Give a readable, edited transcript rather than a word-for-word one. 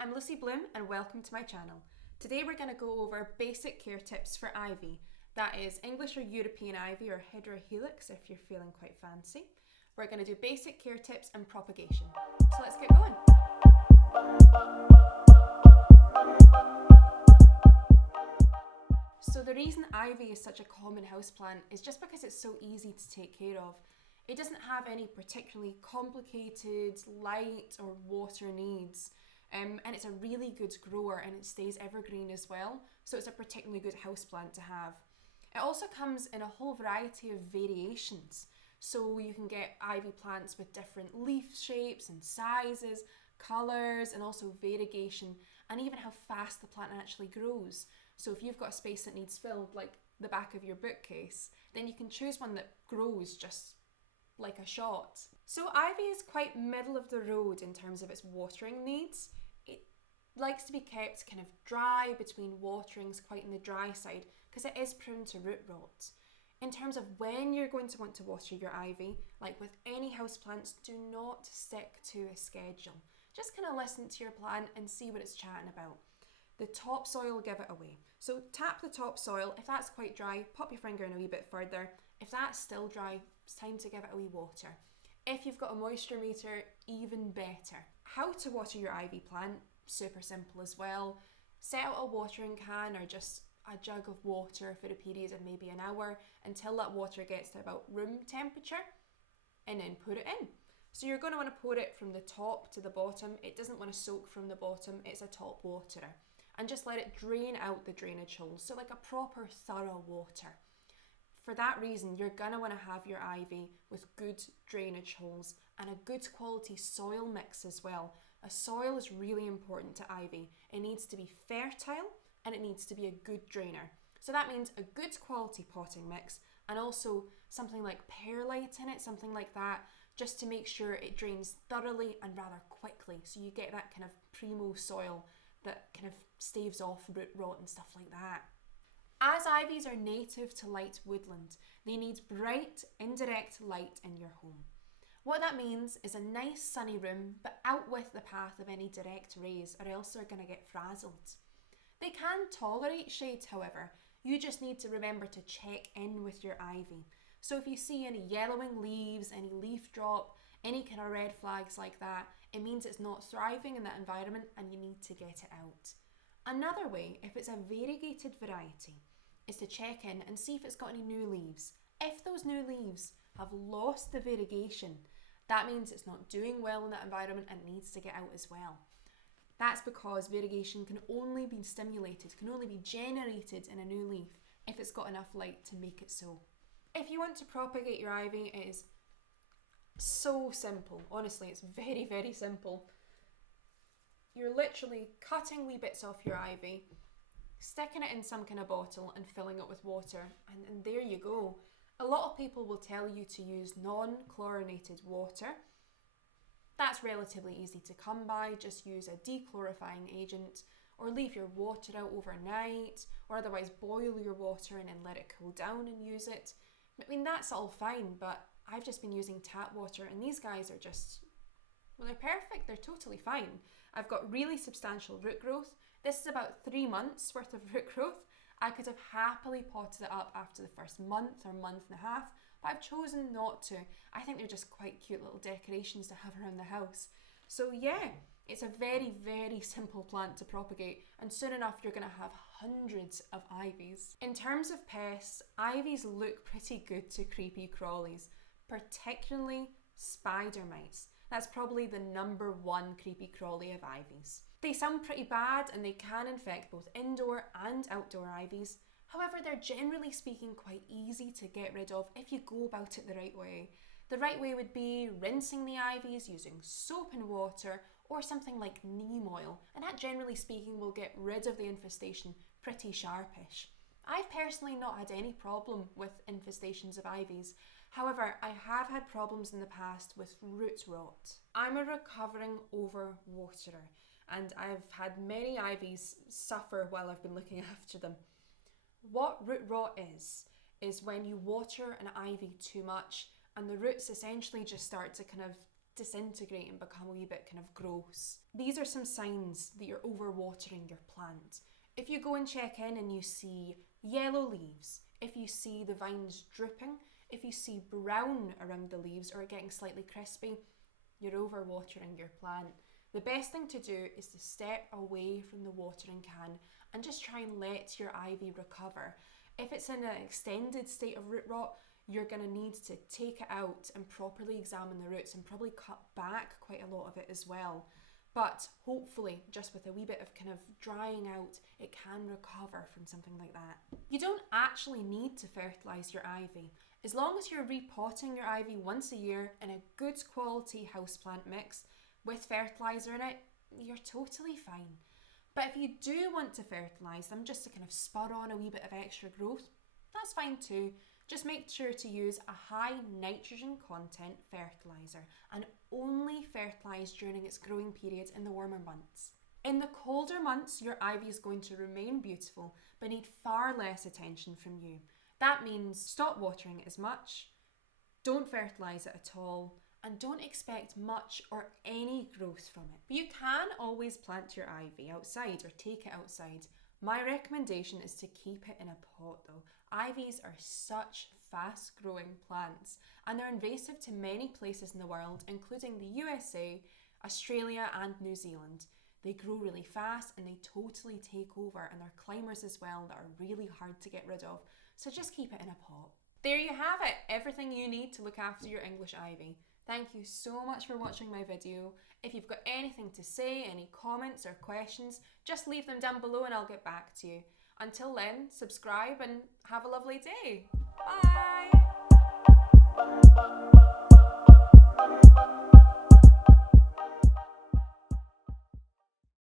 I'm Lucy Bloom and welcome to my channel. Today we're going to go over basic care tips for ivy. That is English or European ivy or Heterohelix if you're feeling quite fancy. We're going to do basic care tips and propagation. So let's get going. So the reason ivy is such a common houseplant is just because it's so easy to take care of. It doesn't have any particularly complicated light or water needs. And it's a really good grower and it stays evergreen as well, so it's a particularly good houseplant to have. It also comes in a whole variety of variations, so you can get ivy plants with different leaf shapes and sizes, colours, and also variegation, and even how fast the plant actually grows. So if you've got a space that needs filled, like the back of your bookcase, then you can choose one that grows just like a shot. So ivy is quite middle of the road in terms of its watering needs. It likes to be kept kind of dry between waterings, quite on the dry side, because it is prone to root rot. In terms of when you're going to want to water your ivy, like with any houseplants, do not stick to a schedule. Just kind of listen to your plant and see what it's chatting about. The topsoil will give it away. So tap the topsoil. If that's quite dry, pop your finger in a wee bit further. If that's still dry, it's time to give it a wee water. If you've got a moisture meter, even better. How to water your ivy plant, super simple as well. Set out a watering can or just a jug of water for a period of maybe an hour until that water gets to about room temperature, and then put it in. So you're going to want to pour it from the top to the bottom. It doesn't want to soak from the bottom, it's a top waterer. And just let it drain out the drainage holes, so like a proper thorough water. For that reason, you're going to want to have your ivy with good drainage holes and a good quality soil mix as well. A soil is really important to ivy. It needs to be fertile and it needs to be a good drainer. So that means a good quality potting mix and also something like perlite in it, something like that, just to make sure it drains thoroughly and rather quickly. So you get that kind of primo soil that kind of staves off root rot and stuff like that. As ivies are native to light woodland, they need bright, indirect light in your home. What that means is a nice sunny room, but out with the path of any direct rays, or else they're going to get frazzled. They can tolerate shade, however. You just need to remember to check in with your ivy. So if you see any yellowing leaves, any leaf drop, any kind of red flags like that, it means it's not thriving in that environment and you need to get it out. Another way, if it's a variegated variety, is to check in and see if it's got any new leaves. If those new leaves have lost the variegation, that means it's not doing well in that environment and needs to get out as well. That's because variegation can only be stimulated, can only be generated in a new leaf if it's got enough light to make it so. If you want to propagate your ivy, it is so simple. Honestly, it's very, very simple. You're literally cutting wee bits off your ivy, sticking it in some kind of bottle and filling it with water, and there you go. A lot of people will tell you to use non-chlorinated water. That's relatively easy to come by. Just use a dechlorifying agent or leave your water out overnight, or otherwise boil your water and then let it cool down and use it. I mean, that's all fine, but I've just been using tap water and these guys are just, well, they're perfect, they're totally fine. I've got really substantial root growth. This is about 3 months worth of root growth. I could have happily potted it up after the first month or month and a half, but I've chosen not to. I think they're just quite cute little decorations to have around the house. So yeah, it's a very, very simple plant to propagate, and soon enough you're going to have hundreds of ivies. In terms of pests, ivies look pretty good to creepy crawlies, particularly spider mites. That's probably the number one creepy crawly of ivies. They sound pretty bad and they can infect both indoor and outdoor ivies. However, they're generally speaking quite easy to get rid of if you go about it the right way. The right way would be rinsing the ivies using soap and water or something like neem oil, and that generally speaking will get rid of the infestation pretty sharpish. I've personally not had any problem with infestations of ivies. However, I have had problems in the past with root rot. I'm a recovering overwaterer, and I've had many ivies suffer while I've been looking after them. What root rot is when you water an ivy too much and the roots essentially just start to kind of disintegrate and become a wee bit kind of gross. These are some signs that you're overwatering your plant. If you go and check in and you see yellow leaves, if you see the vines drooping, if you see brown around the leaves or getting slightly crispy, you're overwatering your plant. The best thing to do is to step away from the watering can and just try and let your ivy recover. If it's in an extended state of root rot, you're going to need to take it out and properly examine the roots and probably cut back quite a lot of it as well. But hopefully, just with a wee bit of kind of drying out, it can recover from something like that. You don't actually need to fertilise your ivy. As long as you're repotting your ivy once a year in a good quality houseplant mix with fertiliser in it, you're totally fine. But if you do want to fertilise them just to kind of spur on a wee bit of extra growth, that's fine too. Just make sure to use a high nitrogen content fertiliser and only fertilise during its growing period in the warmer months. In the colder months, your ivy is going to remain beautiful but need far less attention from you. That means stop watering it as much, don't fertilise it at all, and don't expect much or any growth from it. But you can always plant your ivy outside or take it outside. My recommendation is to keep it in a pot though. Ivies are such fast growing plants and they're invasive to many places in the world, including the USA, Australia and New Zealand. They grow really fast and they totally take over, and they're climbers as well that are really hard to get rid of. So just keep it in a pot. There you have it, everything you need to look after your English ivy. Thank you so much for watching my video. If you've got anything to say, any comments or questions, just leave them down below and I'll get back to you. Until then, subscribe and have a lovely day. Bye!